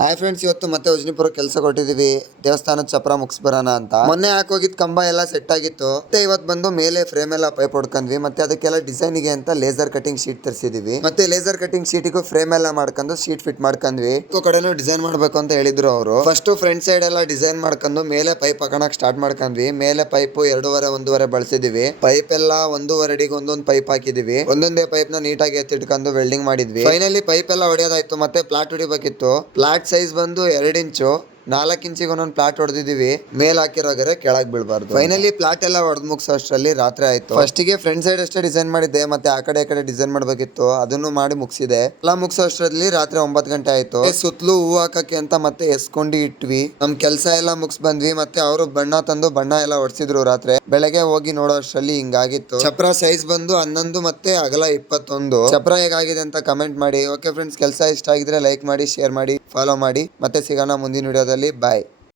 Hi friends, ಇವತ್ತು ಮತ್ತೆ ಉಜ್ನಿಪುರ ಕೆಲಸ ಕೊಟ್ಟಿದೀವಿ. ದೇವಸ್ಥಾನದ ಚಪ್ರ ಮುಗಿಸ್ ಬರೋಣ ಅಂತ. ಮೊನ್ನೆ ಹಾಕೋಗಿದ್ ಕಂಬ ಎಲ್ಲ ಸೆಟ್ ಆಗಿತ್ತು. ಮತ್ತೆ ಇವತ್ತು ಬಂದು ಮೇಲೆ ಫ್ರೇಮ್ ಎಲ್ಲ ಪೈಪ್ ಹೊಡ್ಕೊಂಡ್ವಿ. ಮತ್ತೆ ಅದಕ್ಕೆಲ್ಲ ಡಿಸೈನ್ ಗೆ ಅಂತ ಲೇಸರ್ ಕಟಿಂಗ್ ಶೀಟ್ ತರಿಸಿದೀವಿ. ಮತ್ತೆ ಲೇಸರ್ ಕಟಿಂಗ್ ಶೀಟಿಗೂ ಫ್ರೇಮ್ ಎಲ್ಲ ಮಾಡ್ಕೊಂಡು ಶೀಟ್ ಫಿಟ್ ಮಾಡ್ಕೊಂಡ್ವಿ. ಕಡೆನೂ ಡಿಸೈನ್ ಮಾಡ್ಬೇಕು ಅಂತ ಹೇಳಿದ್ರು ಅವರು. ಫಸ್ಟ್ ಫ್ರಂಟ್ ಸೈಡ್ ಎಲ್ಲ ಡಿಸೈನ್ ಮಾಡ್ಕೊಂಡು ಮೇಲೆ ಪೈಪ್ ಹಾಕೋಣಕ್ ಸ್ಟಾರ್ಟ್ ಮಾಡ್ಕೊಂಡ್ವಿ. ಮೇಲೆ ಪೈಪ್ 2.5 ಬಳಸಿದೀವಿ. ಪೈಪ್ ಎಲ್ಲ 1.5 ಅಡಿಗೆ ಒಂದೊಂದು ಪೈಪ್ ಹಾಕಿದೀವಿ. ಒಂದೊಂದೇ ಪೈಪ್ ನ ನೀಟಾಗಿ ಎತ್ತಿಟ್ಕೊಂಡು ವೆಲ್ಡಿಂಗ್ ಮಾಡಿದ್ವಿ. ಫೈನಲಿ ಪೈಪ್ ಎಲ್ಲ ಹೊಡೆಯೋದಾಯ್ತು. ಮತ್ತೆ ಪ್ಲಾಟ್ ಹೊಡಿಬೇಕಿತ್ತು. ಪ್ಲಾಟ್ ಸೈಜ್ ಬಂದು 2 ಇಂಚು. 4 ಇಂಚಿಗೆ ಒಂದೊಂದು ಪ್ಲಾಟ್ ಹೊಡೆದಿದ್ದೀವಿ. ಮೇಲ್ ಹಾಕಿರೋ ಗೆರೆ ಕೆಳಗ್ ಬೀಳ್ಬಾರ್ದು. ಫೈನಲಿ ಪ್ಲಾಟ್ ಎಲ್ಲ ಹೊಡೆದ್ ಮುಗಿಸೋ ಅಷ್ಟರಲ್ಲಿ ರಾತ್ರಿ ಆಯ್ತು. ಫಸ್ಟಿಗೆ ಫ್ರಂಟ್ ಸೈಡ್ ಅಷ್ಟೇ ಡಿಸೈನ್ ಮಾಡಿದ್ದೆ. ಮತ್ತೆ ಆ ಕಡೆ ಡಿಸೈನ್ ಮಾಡ್ಬೇಕಿತ್ತು. ಅದನ್ನು ಮಾಡಿ ಮುಗಿಸಿದೆ. ಎಲ್ಲ ಮುಗಿಸೋ ಅಷ್ಟರಲ್ಲಿ ರಾತ್ರಿ 9 ಗಂಟೆ ಆಯ್ತು. ಸುತ್ತಲೂ ಹೂ ಹಾಕಕ್ಕೆ ಅಂತ ಮತ್ತೆ ಎಸ್ಕೊಂಡಿ ಇಟ್ವಿ. ನಮ್ ಕೆಲಸ ಎಲ್ಲ ಮುಗಿಸ್ ಬಂದ್ವಿ. ಮತ್ತೆ ಅವರು ಬಣ್ಣ ತಂದು ಬಣ್ಣ ಎಲ್ಲ ಹೊಡ್ಸಿದ್ರು ರಾತ್ರಿ. ಬೆಳಗ್ಗೆ ಹೋಗಿ ನೋಡೋ ಅಷ್ಟರಲ್ಲಿ ಹಿಂಗಾಗಿತ್ತು. ಚಪ್ರ ಸೈಜ್ ಬಂದು 11 ಮತ್ತೆ ಅಗಲ 21. ಚಪ್ರ ಹೇಗಾಗಿದೆ ಅಂತ ಕಮೆಂಟ್ ಮಾಡಿ. ಓಕೆ ಫ್ರೆಂಡ್ಸ್, ಕೆಲಸ ಇಷ್ಟ ಆಗಿದ್ರೆ ಲೈಕ್ ಮಾಡಿ, ಶೇರ್ ಮಾಡಿ, ಫಾಲೋ ಮಾಡಿ. ಮತ್ತೆ ಸಿಗೋಣ ಮುಂದಿನ ವಿಡಿಯೋದಲ್ಲಿ. ಬಾಯ್.